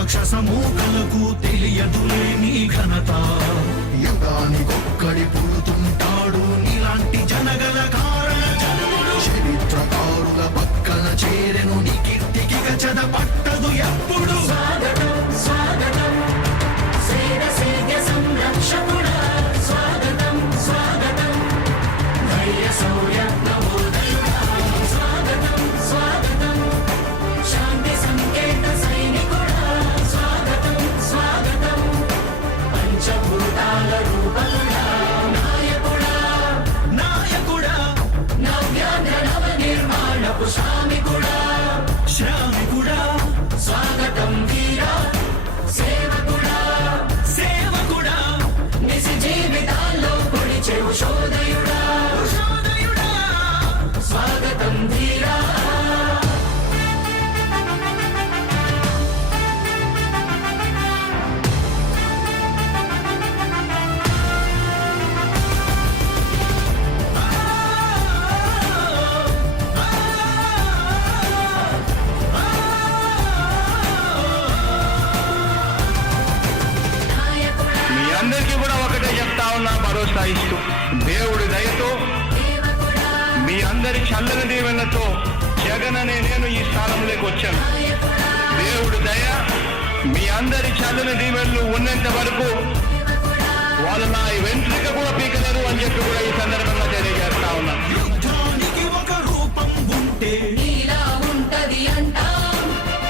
రాక్షస మూకలకు తెలియదులే నీ ఘనత. యుగానికొక్కడి పుడుతుంటాడు నీలాంటి జనగల కారణ జన్ముడు. చరిత్రకారుల పక్కన చేరెను నీ కీర్తికి గచద పట్టదు ఎప్పుడు. స్వాగతం స్వాగతం శ్రీరసేద్య సంరక్షకుడా, స్వాగతం స్వాగతం ధైర్య శౌర్య నవోదయుడా, స్వాగతం స్వాగతం శాంతి సంకేత సైనికుడా, స్వాగతం స్వాగతం పంచభూతాల రూపకుడా, నాయకుడా నాయకుడా నవ్యాంధ్ర నవ నిర్మాణపు శ్రామికుడా, శ్రామికుడా స్వాగతం వీరా సేవకుడా, సేవకుడా నిజ జీవితాల్లో పొడిచే ఉషోదయుడా, ఉషోదయుడా స్వాగతం ధీరా. మీ అందరికీ కూడా ఒకటే చెప్తా ఉన్నా, భరోసా ఇస్తూ దేవుడి దయతో మీ అందరి చల్లని దీవెనతో జగన్ అనే నేను ఈ స్థానంలోకి వచ్చాను. దేవుడి దయ మీ అందరి చల్లని దీవెనలు ఉన్నంత వరకు వాళ్ళు నా వెంట్రిక కూడా పీకలేరు అని చెప్పి కూడా ఈ సందర్భంగా తెలియజేస్తా ఉన్నాను. యుద్ధానికి ఒక రూపం ఉంటే నీలా ఉంటది అంటాం,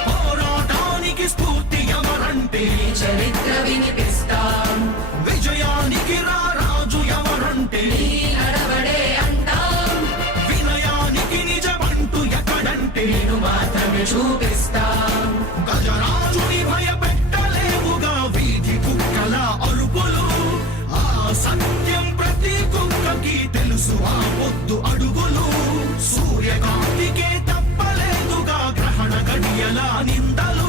పోరాటానికి స్ఫూర్తి ఎవరంటే ఈ చరిత్ర వినిపిస్తాం, విజయానికి రారాజు ఎవరంటే ఈ నడవడే అంటాం, వినయానికి నిజమంటూ ఎక్కడంటే నేను మాత్రమే చూపిస్తాం. గజరాజుని భయపెట్టలేవుగా వీధి కుక్కల అరుపులు. ఆ సత్యం ప్రతి కుక్కకి తెలుసు ఆ పొద్దు అడుగులు. సూర్యకాంతికే తప్పలేదుగా గ్రహణ గడియల నిందలు.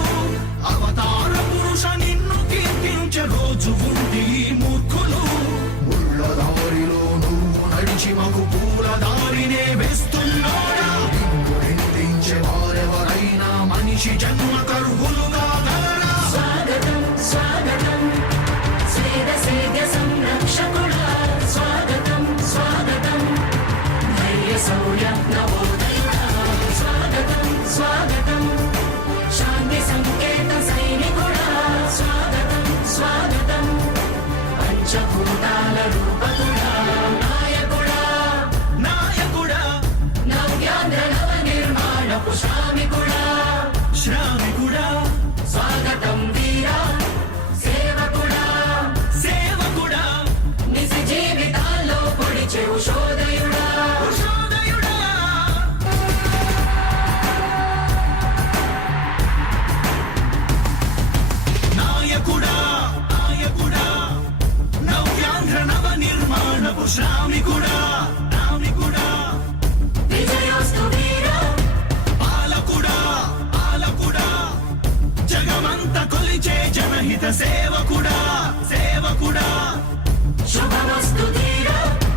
అవతార పురుష నిన్ను కీర్తించే రోజు ఉంది ఈ మూర్ఖులు. ముళ్ళ దారిలో నువ్వు నడిచి మాకు పూల దారినే వేస్తున్నాడా. నిన్ను నిందించే వారెవరైనా మనిషి జన్మ కరువులుగా గలరా. స్వాగతం స్వాగతం శ్రీరసేద్య సంరక్షకుడా, స్వాగతం స్వాగతం ధైర్య శౌర్య నవోదయుడా, స్వాగతం స్వాగతం శాంతి సంకేత సైనికుడా, స్వాగతం స్వాగతం పంచభూతాల రూపకుడా, నాయకుడా నాయకుడా నవ్యాంధ్ర నవ నిర్మాణపు శ్రామికుడా, శ్రామికుడా స్వాగతం వీరా సేవకుడా, సేవకుడా నిజ జీవితాల్లో పొడిచే ఉషోదయుడా, ఉషోదయుడా నాయకుడా నాయకుడా నవ్యాంధ్ర నవ నిర్మాణపు శ్రామికుడా శ్రామికుడా విజయోస్తు వీరా పాలకుడా పాలకుడా జగమంత కొలిచే జనహిత సేవకుడా సేవకుడా